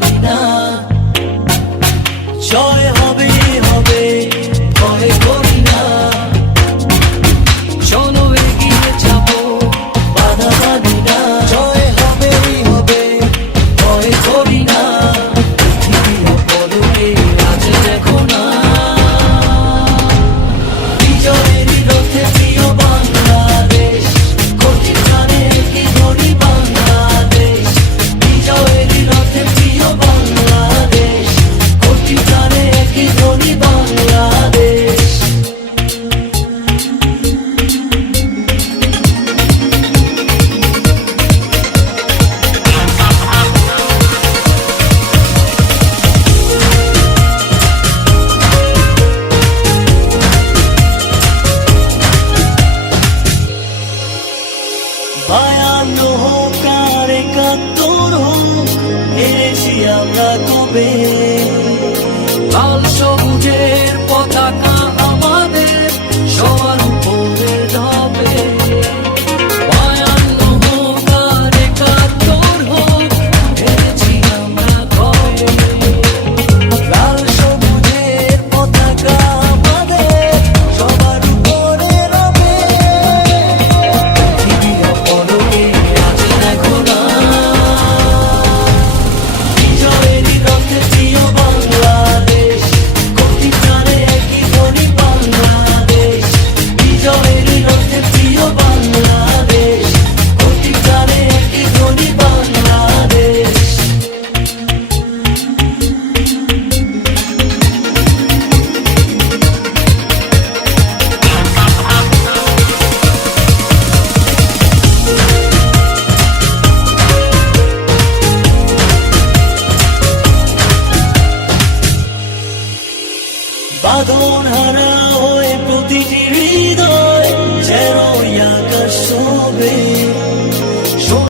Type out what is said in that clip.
vida. বায়ান্ন হোক আর একাত্তর হোক হেরেছি আমরা কবে? লাল সবুজের বাঁধন হারা হয়ে প্রতিটি